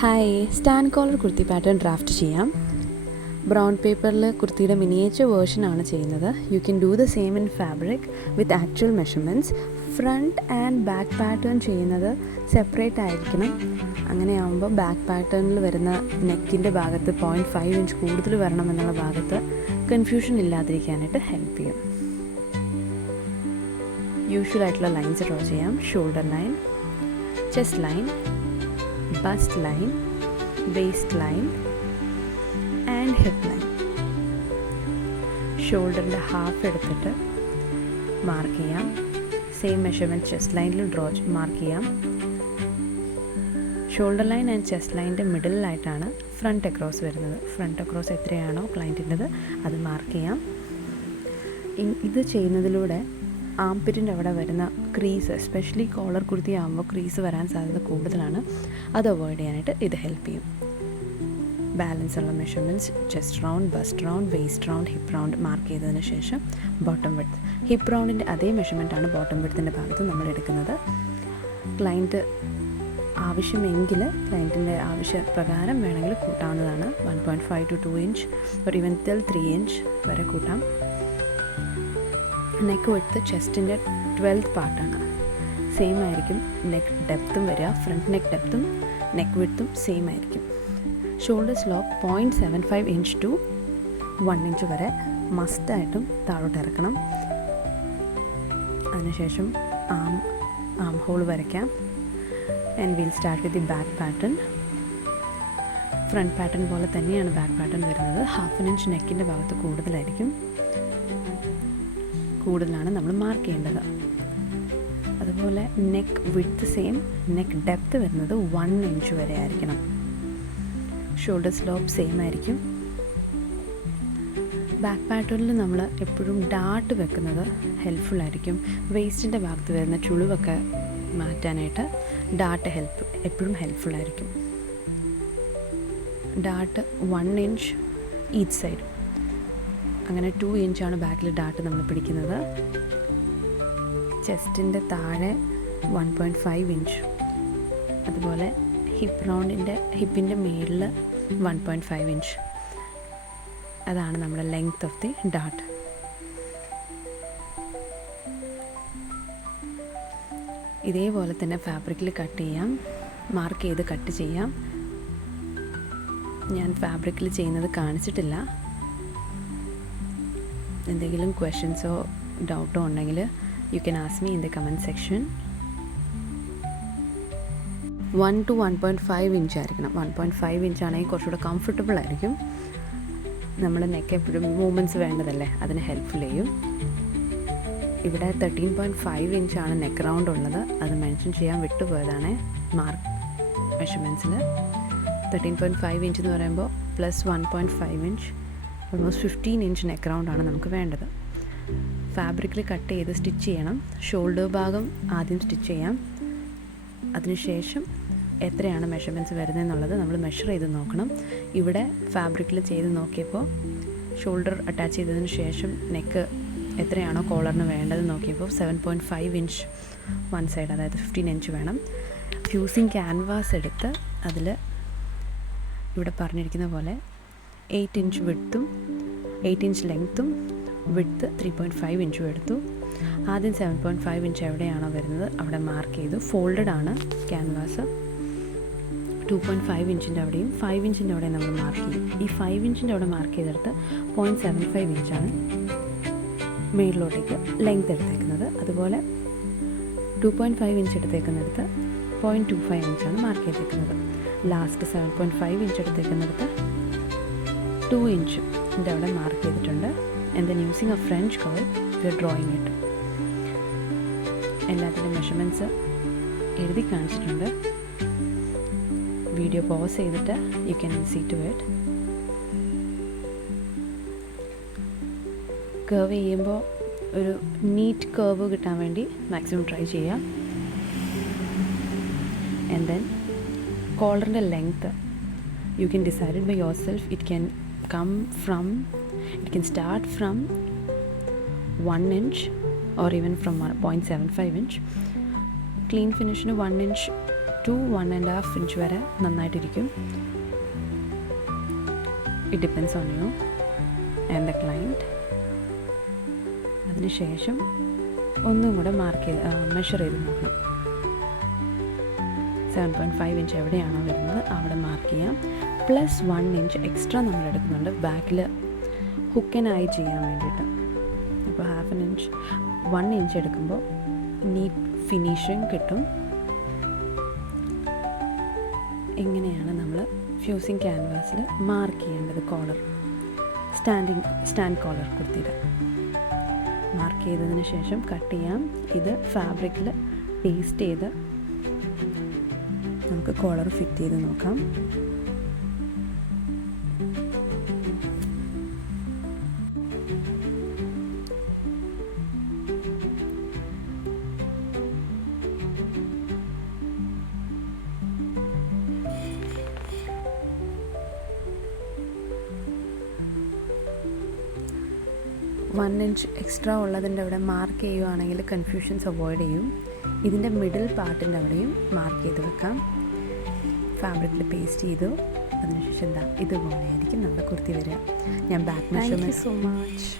Hi, stand collar kurti pattern draft ചെയ്യാം. Brown പേപ്പറിൽ കുർത്തിയുടെ മിനിയേച്ചർ വേർഷനാണ് ചെയ്യുന്നത്. You can do the same in fabric with actual measurements. Front and back pattern ചെയ്യുന്നത് separate ആയിരിക്കണം. അങ്ങനെയാകുമ്പോൾ ബാക്ക് പാറ്റേണിൽ വരുന്ന നെക്കിൻ്റെ ഭാഗത്ത് 0.5 ഇഞ്ച് കൂടുതൽ വരണമെന്നുള്ള ഭാഗത്ത് കൺഫ്യൂഷൻ ഇല്ലാതിരിക്കാനായിട്ട് ഹെൽപ്പ് ചെയ്യും. യൂഷ്വലായിട്ടുള്ള ലൈൻസ് ഡ്രോ ചെയ്യാം. Shoulder line, chest line, bust line, waist line and hip line. ഷോൾഡറിൻ്റെ ഹാഫ് എടുത്തിട്ട് മാർക്ക് ചെയ്യാം. സെയിം മെഷർമെൻറ്റ് ചെസ്റ്റ് ലൈനിൽ മാർക്ക് ചെയ്യാം. ഷോൾഡർ ലൈൻ ആൻഡ് ചെസ്റ്റ് ലൈനിൻ്റെ മിഡിലായിട്ടാണ് ഫ്രണ്ട് അക്രോസ് വരുന്നത്. ഫ്രണ്ട് അക്രോസ് എത്രയാണോ ക്ലയൻറ്റിൻ്റെത് അത് മാർക്ക് ചെയ്യാം. ഇത് ചെയ്യുന്നതിലൂടെ ആംപിറ്റിൻ്റെ അവിടെ വരുന്ന ക്രീസ്, എസ്പെഷ്യലി കോളർ കുർത്തി ആകുമ്പോൾ ക്രീസ് വരാൻ സാധ്യത കൂടുതലാണ്. അത് അവോയ്ഡ് ചെയ്യാനായിട്ട് ഇത് ഹെൽപ്പ് ചെയ്യും. ബാലൻസ് ഉള്ള measurements chest round, bust round, waist round, hip round mark ചെയ്തതിന് ശേഷം ബോട്ടം വിഡ്ത്ത്. ഹിപ്പ് റൗണ്ടിൻ്റെ അതേ മെഷർമെൻറ്റാണ് ബോട്ടം വിഡ്ത്തിൻ്റെ ഭാഗത്ത് നമ്മൾ എടുക്കുന്നത്. ക്ലയൻറ്റ് ആവശ്യമെങ്കിൽ ക്ലയൻറ്റിൻ്റെ ആവശ്യപ്രകാരം വേണമെങ്കിൽ കൂട്ടാവുന്നതാണ്. 1.5 to 2 inch or even till 3 inch വരെ കൂട്ടാം. നെക്ക് വിഡ്ത്ത് ചെസ്റ്റിൻ്റെ 12th പാർട്ടാണ്. സെയിം ആയിരിക്കും നെക്ക് ഡെപ്ത്തും വരിക. ഫ്രണ്ട് നെക്ക് ഡെപ്ത്തും നെക്ക് വിഡ്ത്തും സെയിം ആയിരിക്കും. Shoulder slope 0.75 inch to 1 inch വരെ മസ്റ്റായിട്ടും താഴോട്ട് ഇറക്കണം. അതിനുശേഷം ആം ഹോൾ വരയ്ക്കാം. And will start with the back pattern. Front pattern പോലെ തന്നെയാണ് ബാക്ക് പാറ്റേൺ വരുന്നത്. 1/2 ഇഞ്ച് നെക്കിൻ്റെ ഭാഗത്ത് കൂടുതലാണ് നമ്മൾ മാർക്ക് ചെയ്യേണ്ടത്. അതുപോലെ neck width same, neck depth വരുന്നത് 1 ഇഞ്ച് വരെ ആയിരിക്കണം. ഷോൾഡർ സ്ലോപ്പ് സെയിം ആയിരിക്കും. ബാക്ക് പാറ്റേണിൽ നമ്മൾ എപ്പോഴും ഡാർട്ട് വെക്കുന്നത് ഹെൽപ്ഫുൾ ആയിരിക്കും. വേസ്റ്റിൻ്റെ ഭാഗത്ത് വരുന്ന ചുളിവൊക്കെ മാറ്റാനായിട്ട് ഡാർട്ട് എപ്പോഴും ഹെൽപ്ഫുൾ ആയിരിക്കും. ഡാർട്ട് 1 ഇഞ്ച് ഈച്ച് സൈഡ്, അങ്ങനെ 2 ഇഞ്ചാണ് ബാക്കിൽ ഡാർട്ട് നമ്മൾ പിടിക്കുന്നത്. ചെസ്റ്റിൻ്റെ താഴെ 1.5 ഇഞ്ച്, അതുപോലെ ഹിപ്പിൻ്റെ മേളിൽ 1.5 ഇഞ്ച്. അതാണ് നമ്മുടെ ലെങ്ത് ഓഫ് ദി ഡാർട്ട്. ഇതേപോലെ തന്നെ ഫാബ്രിക്കിൽ കട്ട് ചെയ്യാം. മാർക്ക് ചെയ്ത് കട്ട് ചെയ്യാം. ഞാൻ ഫാബ്രിക്കിൽ ചെയ്യുന്നത് കാണിച്ചിട്ടില്ല. എന്തെങ്കിലും ക്വസ്റ്റ്യൻസോ ഡൗട്ടോ ഉണ്ടെങ്കിൽ you can ask me in the comment section. 1 to 1.5 inch ആയിരിക്കണം. 1.5 ഇഞ്ച് ആണെങ്കിൽ കുറച്ചുകൂടെ കംഫർട്ടബിൾ ആയിരിക്കും. നമ്മുടെ നെക്ക് എപ്പോഴും മൂവ്മെൻറ്റ്സ് വേണ്ടതല്ലേ, അതിന് ഹെൽപ്ഫുൾ ചെയ്യും. ഇവിടെ 13.5 ഇഞ്ചാണ് നെക്ക് റൗണ്ട് ഉള്ളത്. അത് മെൻഷൻ ചെയ്യാൻ വിട്ടുപോയതാണ് മാർക്ക് മെഷർമെൻറ്റ്സിൽ. 13.5 ഇഞ്ച് എന്ന് പറയുമ്പോൾ plus 1.5 inch, almost 15 inch neck റൗണ്ടാണ് നമുക്ക് വേണ്ടത്. ഫാബ്രിക്കിൽ കട്ട് ചെയ്ത് സ്റ്റിച്ച് ചെയ്യണം. ഷോൾഡർ ഭാഗം ആദ്യം സ്റ്റിച്ച് ചെയ്യാം. അതിനുശേഷം എത്രയാണ് മെഷർമെൻറ്റ്സ് വരുന്നതെന്നുള്ളത് നമ്മൾ മെഷർ ചെയ്ത് നോക്കണം. ഇവിടെ ഫാബ്രിക്കിൽ ചെയ്ത് നോക്കിയപ്പോൾ ഷോൾഡർ അറ്റാച്ച് ചെയ്തതിന് ശേഷം നെക്ക് എത്രയാണോ കോളറിന് വേണ്ടത് നോക്കിയപ്പോൾ 7.5 ഇഞ്ച് വൺ സൈഡ്, അതായത് 15 ഇഞ്ച് വേണം. ഫ്യൂസിങ് ക്യാൻവാസ് എടുത്ത് അതിൽ ഇവിടെ പറഞ്ഞിരിക്കുന്ന പോലെ 8 ഇഞ്ച് വിഡ്ത്തും 8 ഇഞ്ച് ലെങ്ത്തും വിഡ്ത്ത് 3.5 ഇഞ്ചും എടുത്തു. ആദ്യം 7.5 ഇഞ്ച് എവിടെയാണോ വരുന്നത് അവിടെ മാർക്ക് ചെയ്തു. ഫോൾഡഡ് ആണ് ക്യാൻവാസ്. 2.5 ഇഞ്ചിൻ്റെ അവിടെയും 5 ഇഞ്ചിൻ്റെ അവിടെയും നമ്മൾ മാർക്ക് ചെയ്യും. ഈ 5 ഇഞ്ചിൻ്റെ അവിടെ മാർക്ക് ചെയ്തെടുത്ത് 0.75 ഇഞ്ചാണ് മേളിലോട്ടേക്ക് ലെങ്ത് എടുത്തേക്കുന്നത്. അതുപോലെ 2.5 ഇഞ്ച് എടുത്തേക്കുന്നിടത്ത് 0.25 ഇഞ്ചാണ് മാർക്ക് ചെയ്തേക്കുന്നത്. ലാസ്റ്റ് 7.5 ഇഞ്ച് എടുത്തേക്കുന്നിടത്ത് 2 ഇഞ്ചിൻ്റെ അവിടെ മാർക്ക് ചെയ്തിട്ടുണ്ട്. And then using a French curve we are drawing it. എല്ലാത്തിൻ്റെ മെഷർമെൻറ്റ്സ് എഴുതി കാണിച്ചിട്ടുണ്ട്. വീഡിയോ പോസ് ചെയ്തിട്ട് you can see to it. Curve ചെയ്യുമ്പോൾ ഒരു നീറ്റ് കർവ് കിട്ടാൻ വേണ്ടി മാക്സിമം ട്രൈ ചെയ്യാം. ആൻഡ് ദെൻ കോളറിൻ്റെ length you can decide it by yourself. It can start from 1 inch or even from 0.75 inch. Clean ഫിനിഷിന് 1 inch to 1.5 inch വരെ നന്നായിട്ടിരിക്കും. It depends on you and the client. അതിനുശേഷം ഒന്നും കൂടെ measure ചെയ്ത് നോക്കണം. 7.5 inch എവിടെയാണോ വരുന്നത് അവിടെ മാർക്ക് ചെയ്യാം. പ്ലസ് 1 ഇഞ്ച് എക്സ്ട്രാ നമ്മൾ എടുക്കുന്നുണ്ട് ബാക്കിൽ ഹുക്കനായി ചെയ്യാൻ വേണ്ടിയിട്ട്. അപ്പോൾ 1 ഇഞ്ച് എടുക്കുമ്പോൾ നീറ്റ് ഫിനിഷിങ് കിട്ടും. ഇങ്ങനെയാണ് നമ്മൾ ഫ്യൂസിങ് ക്യാൻവാസിൽ മാർക്ക് ചെയ്യേണ്ടത്. കോളർ സ്റ്റാൻഡ് കോളർ കുർത്തിയുടെ മാർക്ക് ചെയ്തതിന് ശേഷം കട്ട് ചെയ്യാം. ഇത് ഫാബ്രിക്കിൽ പേസ്റ്റ് ചെയ്ത് നമുക്ക് കോളർ ഫിറ്റ് ചെയ്ത് നോക്കാം. വൺ ഇഞ്ച് എക്സ്ട്രാ ഉള്ളതിൻ്റെ അവിടെ മാർക്ക് ചെയ്യുകയാണെങ്കിൽ കൺഫ്യൂഷൻസ് അവോയ്ഡ് ചെയ്യും. ഇതിൻ്റെ മിഡിൽ പാർട്ടിൻ്റെ അവിടെയും മാർക്ക് ചെയ്ത് വെക്കാം. ഫാബ്രിക്കിൽ പേസ്റ്റ് ചെയ്തു. അതിനുശേഷം ഇതുപോലെയായിരിക്കും നമ്മുടെ കുർത്തി വരിക. ഞാൻ ബാക്ക് മെഷർമെൻറ്റ് സോ മച്ച്.